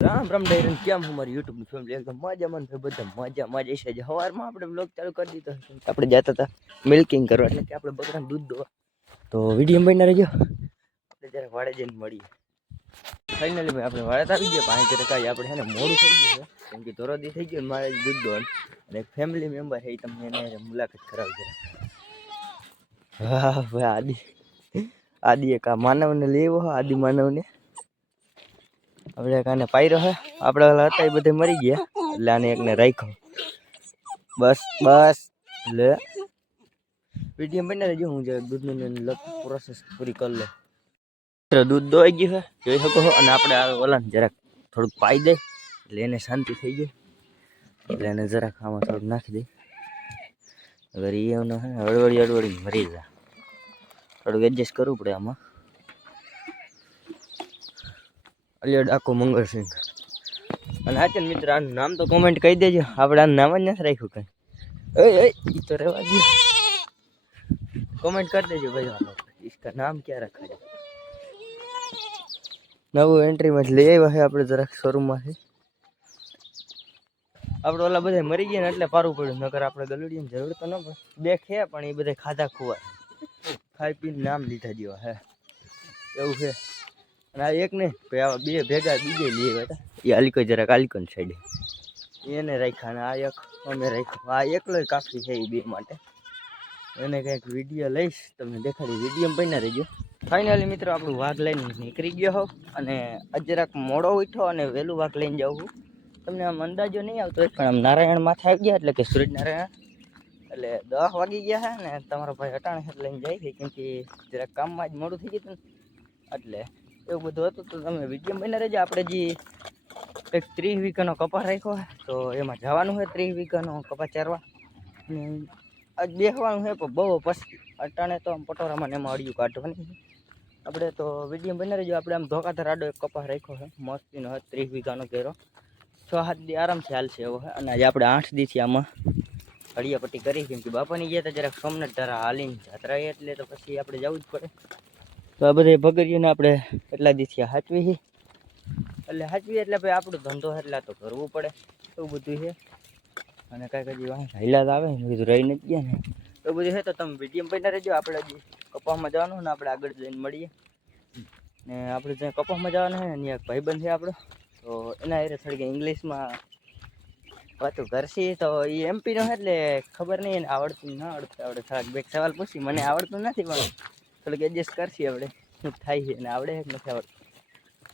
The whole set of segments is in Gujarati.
રામ રામ ડાયરન કેમ અમારી યુટ્યુબ ફેમિલી એકદમ મજામાં છે બધા મજામાં જ છે. સવારમાં આપણે બ્લોગ ચાલુ કરી દીધો આપણે જતા હતા મિલ્કિંગ કરવા એટલે કે આપણે બકરાને દૂધ દોવા તો વિડીયો બની રહેજો આપણે જ્યારે વાડે જઈને મળીએ. ફાઇનલી ભાઈ આપણે વાડે આવી ગયા પાંચ કાંઈ આપણે છે ને મોડું થઈ ગયું છે કેમ કે ધોરોદી થઈ ગયું મારે દૂધ દોવાનું અને એક ફેમિલી મેમ્બર છે એ તમને એને મુલાકાત કરાવી છે. હા ભાઈ આદિ એક આ માનવને લેવો આદિ માનવને આપણે કાને પાયરો હે આપણે હતા એ બધે મરી ગયા એટલે આને એકને રાખ્યો બસ બસ લે વિડીયો બની રહેજો. હું જે દૂધની પ્રોસેસ પૂરી કરી લે દૂધ દોઈ ગયું છે જોઈ શકો છો અને આપણે આ ઓલાને જરાક થોડુંક પાઈ દે એટલે એને શાંતિ થઈ જાય એટલે એને જરાક આમાં થોડુંક નાખી દે અગર એ હે ને હળવળી મરી જાય થોડુંક એડજસ્ટ કરવું પડે આમાં. અલિયો ડાકો મંગળસિંહ અને હાચન મિત્ર આનું નામ તો કોમેન્ટ કહી દેજો આપણે આનું નામ જ નથી રાખ્યું કંઈ એ તો રહેવા દે કોમેન્ટ કરી દેજો ભાઈ હાલો इसका नाम क्या रखा है. નવું એન્ટ્રીમાં જ લઈ આવ્યા છે આપણે જરાક શોરૂમમાંથી આપણે ઓલા બધા મરી ગયા ને એટલે પારવું પડ્યું નકર આપણે ગલુડીની જરૂર તો ન પડે બે ખે પણ એ બધા ખાધા ખુવાય ખાઈ પીને નામ લીધા જેવા હે એવું છે. અને આ એક નહીં ભાઈ આવા બે ભેગા બીજે લઈ આવ્યા હતા એ આલિકો જરાક આલિકોન સાઈડે એને રાખ્યા અને આ એક અમે રાખ્યો આ એકલો કાફી છે એ બે માટે એને કંઈક વિડીયો લઈશ તમને દેખાડી વિડીયો બન્યા રહેજો. ફાઇનલી મિત્રો આપણું વાઘ લઈને નીકળી ગયો હોઉં અને જરાક મોડો ઉઠો અને વહેલું વાઘ લઈને જાઉં તમને આમ અંદાજો નહીં આવતો પણ આમ નારાયણ માથે આવી ગયા એટલે કે સૂર્યનારાયણ એટલે 10 વાગી ગયા છે ને તમારો ભાઈ અટાણે લઈને જાય છે કેમ કે જરાક કામમાં જ મોડું થઈ ગયું એટલે એવું બધું હતું તો તમે વિડીયો બન્યા રહેજો. આપણે જે એક 30 વીઘાનો કપાસ રાખ્યો છે તો એમાં જવાનું છે 30 વીઘાનો કપાસ ચારવા અને આજ બેસવાનું છે પણ બહુ પછી અટાણે તો આમ પટોરામાં એમાં અડિયું કાઢવાની આપણે તો વિડીયો બની રહેજો. આપણે આમ ધોકાધર આડો એક કપાસ રાખ્યો છે મસ્તીનો 30 વીઘાનો ઘેરો 6-7 દી આરામથી હાલશે એવો છે અને આજે આપણે 8 દીથી આમાં હળિયાપટ્ટી કરી કેમ કે બાપાની ગયા હતા જરાક સોમનાથ ધારા હાલીને જાત્રા એટલે તો પછી આપણે જવું જ પડે તો આ બધા ભગરીઓને આપણે એટલા દીથી હાચવી છે એટલે હાચવી એટલે ભાઈ આપણો ધંધો એટલા તો કરવું પડે એવું બધું છે. અને કાંઈક હજી વાહ હાઈલાત આવે ને કીધું રહી નથી ગયા ને એવું બધું છે તો તમે વિડીયો બન્યા રહેજો. આપણે હજી કપાસમાં જવાનું ને આપણે આગળ જઈને મળીએ ને આપણે જ્યાં કપાસમાં જવાનું છે ને ત્યાં એક ભાઈબંધ છે આપણો તો એના હારે થોડીક ઇંગ્લિશમાં વાતો કરશી તો એ એમપીનો છે એટલે ખબર નહીં એને આવડતું ના આવડતું આપણે થોડાક બે સવાલ પૂછી મને આવડતું નથી પણ થોડુંક એડજસ્ટ કરશી આપણે શું થાય છે ને આવડે છે કે નથી આવડતું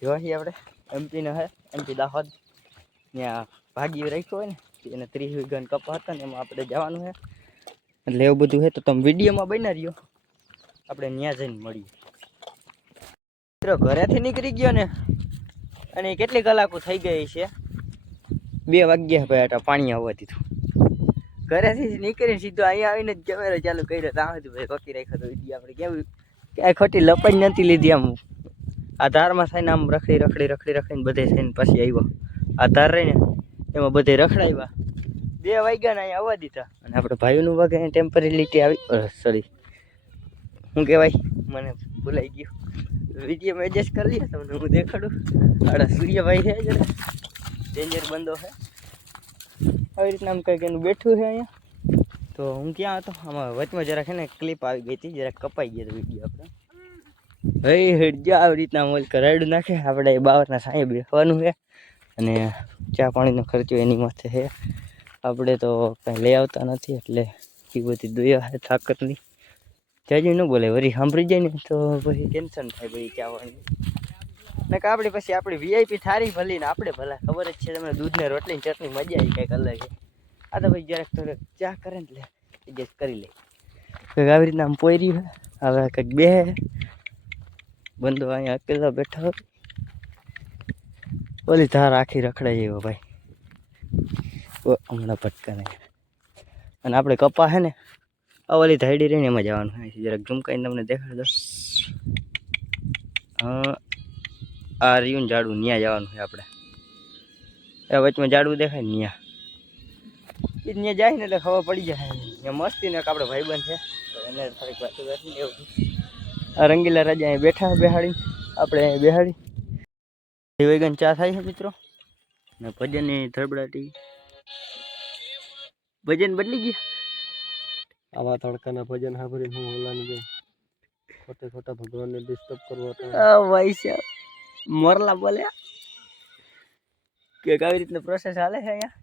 જોવાથી આપણે એમપીનો છે એમપી દાહોદ ત્યાં ભાગીઓ રાખ્યો હોય ને એને 30 વીઘાનો કપાસ હતા ને એમાં આપણે જવાનું છે એટલે એવું બધું છે તો તમે વિડીયોમાં બન્યા રહ્યો આપણે ત્યાં જઈને મળીએ. મિત્રો ઘરેથી નીકળી ગયો ને અને કેટલી કલાકો થઈ ગઈ છે 2 વાગ્યા ભાઈ પાણી આવવા દીધું ઘરેથી નીકળીને સીધો અહીંયા આવીને જ કેમેરો ચાલુ કર્યો ત્યાં સુધી ભાઈ પકી રાખ્યો તો વિડીયો આપણે કેવું ક્યાંય ખોટી લપાઈ નથી લીધી આમ આ ધારમાં થઈને આમ રખડીને બધે થઈને પછી આવ્યો આ ધાર રહીને એમાં બધે રખડાવ્યા 2 વાગ્યાને અહીંયા આવવા દીધા અને આપણે ભાઈઓનું વાગે ટેમ્પરેરીટી આવી સોરી શું કહેવાય મને ભૂલાઈ ગયું વિડીયો મેં એડજસ્ટ કરી લઈએ તમને હું દેખાડું આડા સૂર્યભાઈ છે જરા ડેન્જર બંદો છે આવી રીતના આમ કંઈક એનું બેઠું છે અહીંયા તો હું ક્યાં હતો આમાં વચમાં જરાક છે ને ક્લિપ આવી ગઈ હતી જરાક કપાઈ ગયો હતો વિડીયો આપણે ભાઈ હેડજો આવી રીતના મોલ કરાડું નાખે આપણે એ બાવરના સાંયે બેસવાનું છે અને ચા પાણીનો ખર્ચો એની માથે છે આપણે તો કાંઈ લઈ આવતા નથી એટલે એ બધી દુયા છે તાકતની જાજી ન બોલે વળી સાંભળી જાય ને તો પછી ટેન્શન થાય ભાઈ ચા પાણી ને કે આપણી પછી આપણી વીઆઈપી થારી ભલી ને આપણે ભલા ખબર જ છે તમને દૂધને રોટલી ચટણી મજા આવી કંઈક અલગ છે આ તો ભાઈ જરાક થોડુંક ચા કરે ને એટલે એડજસ્ટ કરી લે કંઈક આવી રીતના આમ પોયરી હોય હવે કંઈક બે બંધો અહીંયા અકેલા બેઠા હોય ઓલી ધાર આખી રખડાઈ એવો ભાઈ હમણાં ભટકા નહીં અને આપણે કપા છે ને આ ઓલી ધાડી રહીને એમાં જવાનું હોય જરાક ઝૂમ કરીને તમને દેખાડ દો હા આ રહ્યું ઝાડવું ત્યાં જવાનું છે આપણે એ વચમાં ઝાડવું દેખાય ને ત્યાં જાય ને એટલે ખબર પડી જાય ત્યાં મસ્તી ને આપણે ભાઈબંધ છે તો એને થોડીક વાત બેઠી એવું આ રંગીલા રાજા અહીં બેઠા બેહાડી આપણે અહીં બેહાડી વૈગન ચા થાય છે મિત્રો ને ભજનની ધડબડાટી ભજન બદલી ગયા. આવા તડકાના ભજન સાંભળીને હું ઓલાની ગઈ ખોટે ખોટા ભગવાનને ડિસ્ટર્બ કરવો હતો. ભાઈ સાહેબ મોરલા બોલ્યા કે આવી રીતની પ્રોસેસ હાલે છે અહીંયા.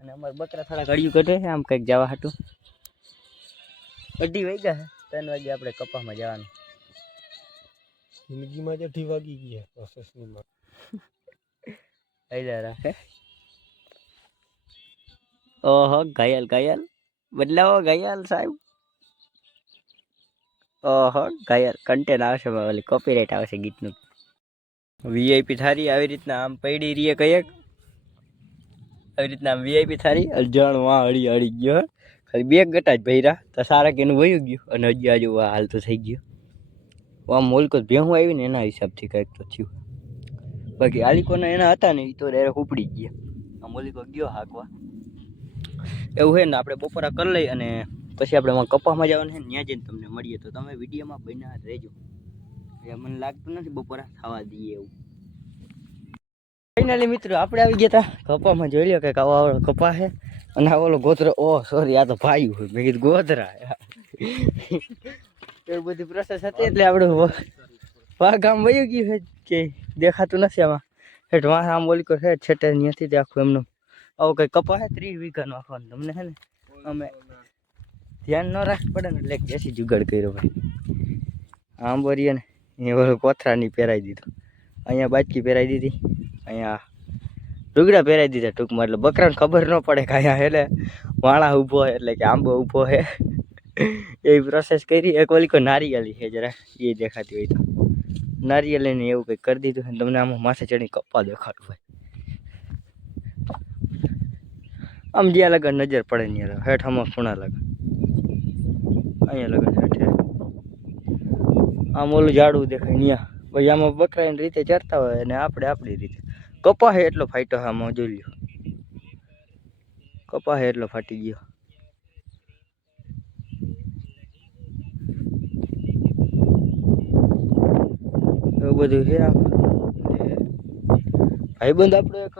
અને અમારા બકરા થોડા ઘડિયું કઢે છે આમ કંઈક જવા હાટું. 2:30 વાગ્યા છે, 3 વાગે આપણે કપાસમાં જવાનું. જિંદગીમાં જ 2 વાગી ગયા પ્રોસેસની માં આઈલા રાખે. ઓહો ઘાયલ ઘાયલ બદલાવો ઘાયલ સાહેબ. ઓહો ઘાયલ કન્ટેન્ટ આવશે, ઓલી કોપીરાઇટ આવશે ગીતનું. વીઆઈપી થારી આવી રીતના આમ પડી રહીએ કઈ આવી રીતના આમ વીઆઈપી થારી અજાણ વાં હળી હળી ગયો. ખાલી 2 ગટા જ ભર્યા તો સારા કે એનું વયું ગયું અને હજી આજુ હાલ તો થઈ ગયું. આમ મોલકો ભેહું આવી ને એના હિસાબથી કંઈક તો થયું. બાકી આલિકોના એના હતા ને એ તો ડાયરેક્ટ ઉપડી ગયા. આ મોલિકો ગયો હાંકવા એવું છે ને. આપણે બપોરા કરી લઈ અને પછી આપણે કપાસમાં જવાનું છે ને, ત્યાં જઈને તમને મળીએ. તો તમે વિડીયોમાં બન્યા રહેજો. મને લાગતું નથી બપોરા થવા દઈએ એવું. ફાઇનલી મિત્રો આપણે આવી ગયા હતા કપાસમાં. જોઈ લો કંઈક આવો આવડો કપા છે અને આ ઓલો ગોધરો. ઓહ સોરી આ તો ભાઈ હોય, મેં કીધું ગોધરા. એવું બધી પ્રોસેસ હતી એટલે આપણે વાઘ આમ વયું ગયું છે કે દેખાતું નથી આમાં. હેઠ વાહ આમ ઓલી કો હેઠ છેટે નથી તે આખું એમનું આવું કંઈ કપા છે 30 વીઘાનો આખવાનું. તમને છે ને અમે ધ્યાન ન રાખવું પડે ને એટલે જેસી જુગાડ કર્યો ભાઈ. આમ બોરીએ ને એ ઓલું કોથરાની પહેરાવી દીધું, અહીંયા બાજકી પહેરાવી દીધી, અહીંયા લુગડા પહેરાવી દીધા ટૂંકમાં. એટલે બકરાને ખબર ન પડે કે અહીંયા એટલે વાળા ઊભો હોય એટલે કે આંબો ઊભો છે. એવી પ્રોસેસ કરી. એક ઓલી કોઈ નારિયેલી છે જરા એ દેખાતી હોય તો નારિયેલીને એવું કંઈક કરી દીધું. તમને આમાં માથે ચડી કપ્પા દેખાડું ભાઈ. આમ જ્યાં લગન નજર પડે ને હેઠ આમાં ખૂણા લગન અહીંયા લગન હેઠે આમ ઓલું ઝાડું દેખાય ત્યાં. પછી આમાં બકરાની રીતે ચરતા હોય અને આપણે આપણી રીતે. કપા હે એટલો ફાટ્યો આમાં જોઈ લ્યો. કપા હે એટલો ફાટી ગયો. એવું બધું છે આમ. ભાઈબંધ આપણો એક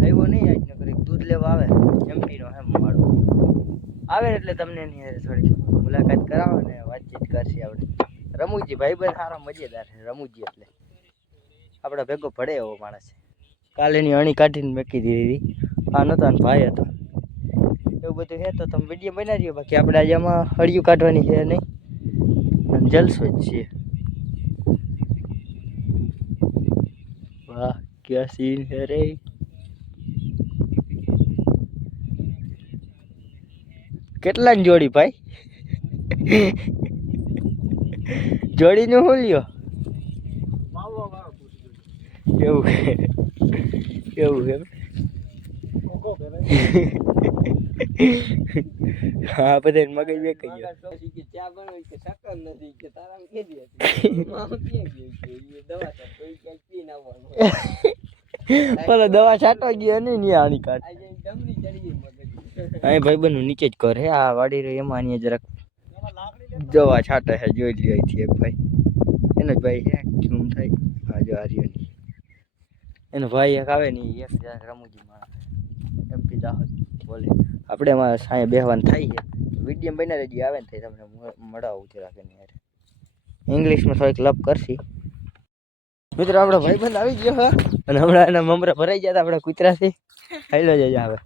આવ્યો નહીં આજ નકર દૂધ લેવા આવે એમપીનો હે મારો આવે એટલે તમને એની થોડી મુલાકાત કરાવો ને વાતચીત કરશે આપણે. રમુજી ભાઈબંધ સારા મજેદાર છે. રમુજી એટલે આપણા ભેગો પડે એવો માણસ છે. કાલે એની અણી કાઢીને મેકી દીધી. આ નહોતો ને ભાઈ હતો. એવું બધું છે તો તમે વિડીયો બનાવી દો. બાકી આપણે આજે આમાં હળિયું કાઢવાની છે નહીં અને જલસો જ છીએ. વાહ ક્યાં સીન હે રે. કેટલાની જોડી ભાઈ? જોડીનું શું લ્યો? એવું એવું એમ. હા બધા મગજ બે કહી ગયો. પેલો દવા છાંટવા ગયો ને આની કાઢ. અહીં ભાઈ બનું નીચે જ ઘર હે. આ વાડી રહી એમાં આની જરાક દવા છાંટે છે. જોઈ લ્યો અહીંથી એક ભાઈ એનો જ ભાઈ છે. ઝૂમ થાય હા જો આર્યોની એનો ભાઈ એક આવે ને એક જરાક રમૂજી માણસ એમપી દાહોદ બોલે. આપણે એમાં સાંજે બેહવાનું થાય છે. વિડીયો બનાવી જે આવે ને થાય તમને મળાવું છે રાખીને યાર. ઇંગ્લિશમાં થોડીક લપ કરશી. મિત્રો આપણો ભાઈબંધ આવી ગયો હે અને હમણાં એના મમરા ભરાઈ ગયા હતા આપણા કૂતરાથી. હાલો જઈ હવે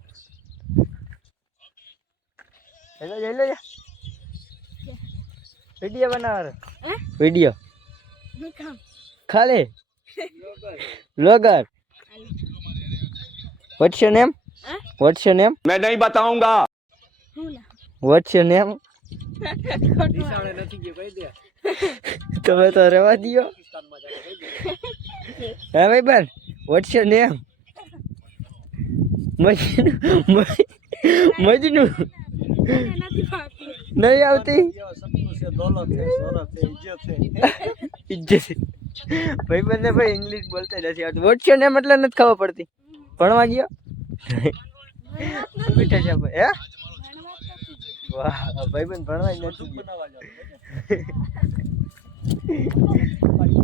હેલો જઈ લો વિડીયો બનાવવાનો. વિડીયો ખાલી blogger. What's your name? What's your name? मैं नहीं बताऊंगा. What's your name? તમે તો રહેવા દો. હા ભાઈ બેન What's your name? મજનુ નહીં આવતી. ઇજ્જત ભાઈ બંને ભાઈ ઇંગ્લિશ બોલતા નથી આવતું. What's your name એટલે નથી ખબર પડતી. ભણવા ગયો બેઠા છે ભાઈ. હે વાહ ભાઈ બંધ ભણવા જ નથી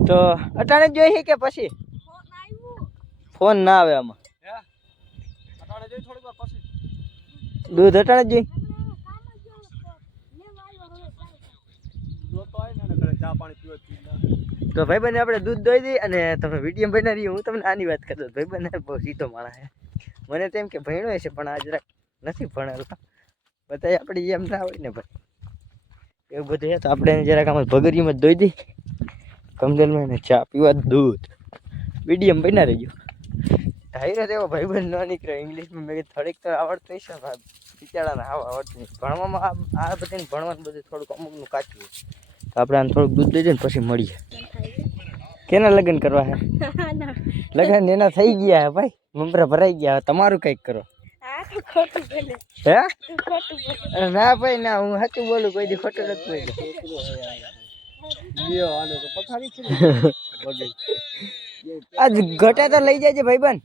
તો અટાણે જોઈ કે પછી ફોન ના આવે આમાં દૂધ અટાણે જ જોઈ તો ભાઈ બને આપણે દૂધ દોઈ દઈએ અને તમે વિડીયો બના રહીએ હું તમને આની વાત કરતો ભાઈ બને બહુ સીધો માણસ છે મને તો એમ કે ભણ્યો છે પણ આ જરાક નથી ભણેલો બધા આપણે એમ ના હોય ને ભાઈ એવું બધું છે તો આપણે એને જરાક આમાં ભગરીમાં જ દોઈ દઈ કમદલમાં એને ચા પીવા દૂધ વિડીયો બના રહીજો ધાર્યો તેવો ભાઈ બંધ ન નીકળ્યો ઇંગ્લિશમાં મેં થોડીક તો આવડતું છે બિચારાને આવડતું નહીં ભણવામાં આ બધાને ભણવાનું બધું થોડુંક અમુકનું કાચું તો આપણે આને થોડુંક દૂધ દઈ દઈએ ને પછી મળીએ કેના લગ્ન કરવા હે લગ્ન એના થઈ ગયા હે ભાઈ મમરા ભરાઈ ગયા તમારું કંઈક કરો હે ના ભાઈ ના હું સાચું બોલું કોઈ દી ખોટું નથી બોલ્યું આજ ઘટે તો લઈ જાય ભાઈ બન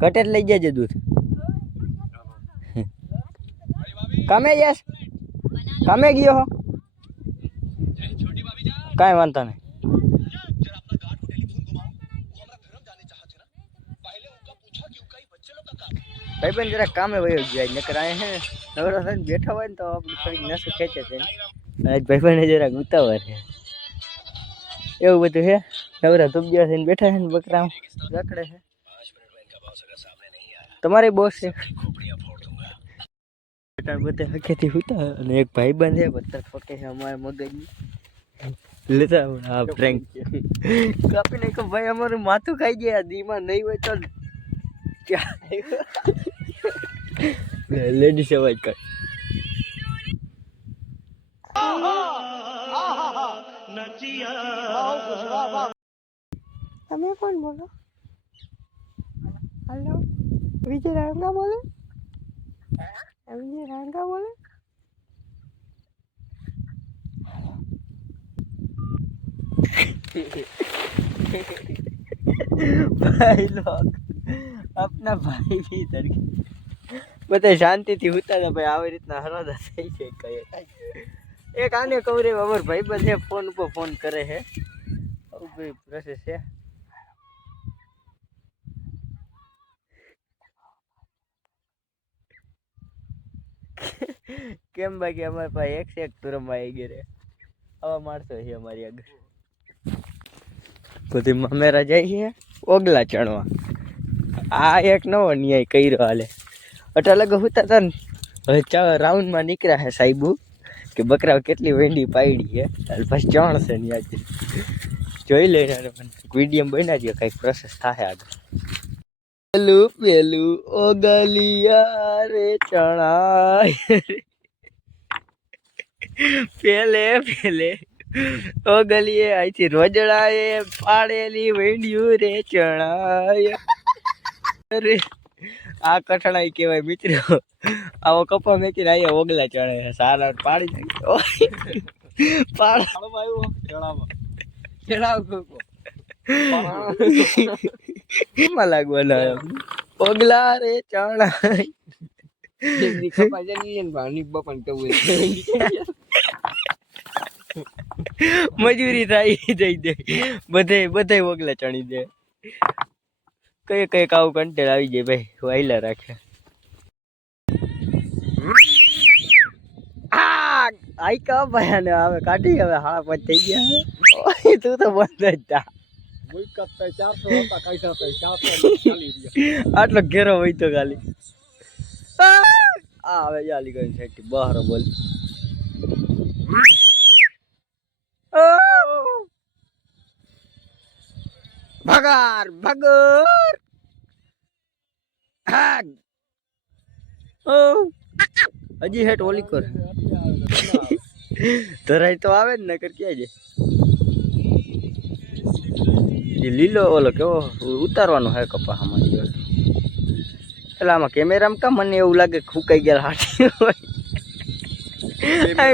ઘટે જ લઈ જાય દૂધ કામે યસ કામે ગયો હો કાંઈ વાંધો નહીં ભાઈ બન જરા કામે વયો જાય નકર આ હે નવરો થઈને બેઠા હોય ને તો આપણે થોડીક નસો ખેંચે છે આજ ભાઈ બને જરાક ઉતાવળ છે એવું બધું છે નવરા ધૂપિયા થઈને બેઠા છે ને બકરા રખડે છે તમારે બોસ છે બધા હકેથી ઉતા અને એક ભાઈ બંધ છે પથ્થર ફકે છે અમારે મગજની લેતા આ પ્રેન્ક કાપી નાખો ભાઈ અમારું માથું ખાઈ ગયા દીમાં નહીં હોય તો લેડીઝ અવાજ કર તમે કોણ બોલો હેલો વિજય રાંગા બોલે વિજય રાંગા બોલે भाई लोग अपना भाई भी इधर બધા શાંતિથી ઉતા હતા ભાઈ આવી રીતના હરાદા થઈ છે કઈ એક આને કવરે અમર ભાઈ બધે ફોન ઉપર ફોન કરે છે આવું ભાઈ પ્રોસેસ છે કેમ બાકી અમારે પાસે એક તુરમમાં આવી ગયે રે આવા માણસો છે અમારી આગળ બધી મમેરા જાય છે ઓગલા ચણવા આ એક નવો ન્યાય કર્યો હાલે અટા લગ હોતા હતા ને હવે રાઉન્ડમાં નીકળ્યા છે સાહેબુ કે બકરા કેટલી વેંડી પાડી છે પછી ચણશે ને આજે જોઈ લઈને વિડીયો બનાવીએ કંઈક પ્રોસેસ થાય આગળ પેલું ઓગલિયા રે ચણા પેલે ઓગલીએ અહીંથી રોજડાએ પાડેલી વેંડિયું રે ચણાય અરે આ કઠણાઈ કહેવાય મિત્રો આવો કપા મેકીને અહીંયા ઓગલા ચણે સારા પાડી પાડમાં લાગવાના ઓગલા રે ચણાય મજૂરી થાય જઈ દે બધે ઓગલા ચણી દે કઈ આવું કંટેર આવી જાય ભાઈ વાયલા રાખે આઈ કા ભાઈ ને હવે કાઢી હવે હા પાંચ થઈ ગયા તું તો બંધ જ તા આટલો ઘેરો હોય તો ખાલી હવે ચાલી ગઈ સાઈડ બહાર બોલ ભગાર ભગર હજી હેઠ ઓલી કર ધરાય તો આવે ને નકર ક્યાં જાય લીલો ઓલો કેવો ઉતારવાનો હે કપા આમાં એટલે આમાં કેમેરામાં કા મને એવું લાગે ફૂંકાઈ ગયા હાથી હોય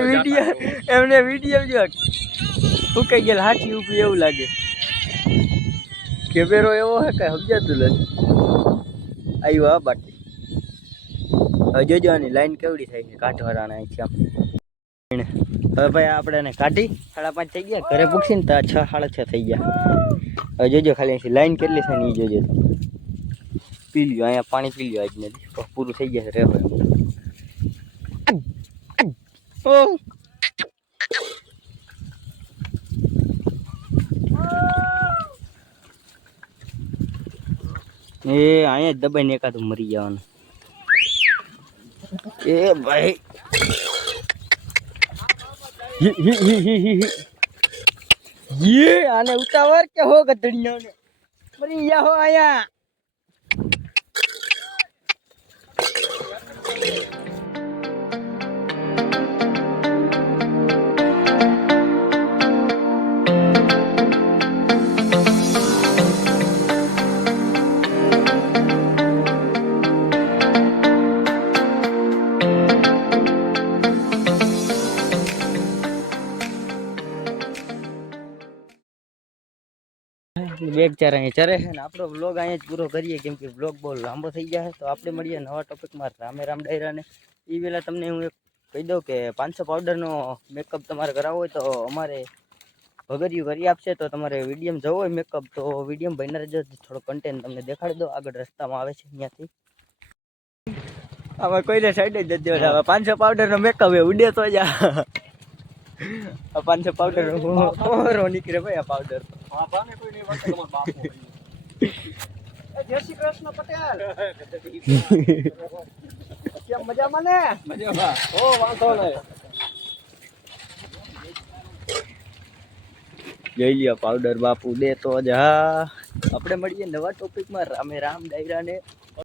વિડીયો એમને વિડીયો જો ફૂંકાઈ ગયા હાથી ઉભી એવું લાગે કેમેરો એવો હે કઈ સમજાતું નથી આવ્યો હા બાકી હવે જોજો આની લાઈન કેવડી થાય છે કાઢવાના છે આમ હવે ભાઈ આપણે એને કાઢી 5:30 થઈ ગયા ઘરે પૂછીને તો 6 સાડા 6 થઈ ગયા હવે જોજો ખાલી અહીંથી લાઈન કેટલી છે ને એ જોજો પી લ્યો અહીંયા પાણી પી લ્યો આજ નથી પૂરું થઈ જશે રહેવા ઓ એ અહીંયા જ દબાઈને એકાદું મરી જવાનું એ ભાઈ ये आने उतावर क्या हो गधड़ियों ने मरी या हो आया બેગ ચાર અહીંયા ચરે છે ને આપણો વ્લોગ અહીંયા જ પૂરો કરીએ કેમ કે વ્લોગ બહુ લાંબો થઈ જાય તો આપણે મળીએ નવા ટોપિકમાં રામે રામ ડાયરાને એ પહેલાં તમને હું એક કહી દઉં કે 500 પાવડરનો મેકઅપ તમારે કરાવવો હોય તો અમારે ભગરિયું કરી આપશે તો તમારે વિડીયમ જવો હોય મેકઅપ તો વિડીયમ બનીને રહેજો થોડો કન્ટેન્ટ તમને દેખાડી દો આગળ રસ્તામાં આવે છે અહીંયાથી આમાં કોઈને સાઈડ જ નથી દેવા 500 પાવડરનો મેકઅપ એ ઉડે તો જા 500 પાવડર ઓરો નીકળે ભાઈ આ પાવડર જય શ્રી કૃષ્ણ પટેલ કેમ મજામાં ને મજામાં ઓ વાંધો નહીં જઈ લ્યો પાવડર બાપુ દે તો જ હા આપણે મળીએ નવા ટોપિકમાં રામે રામ ડાયરાને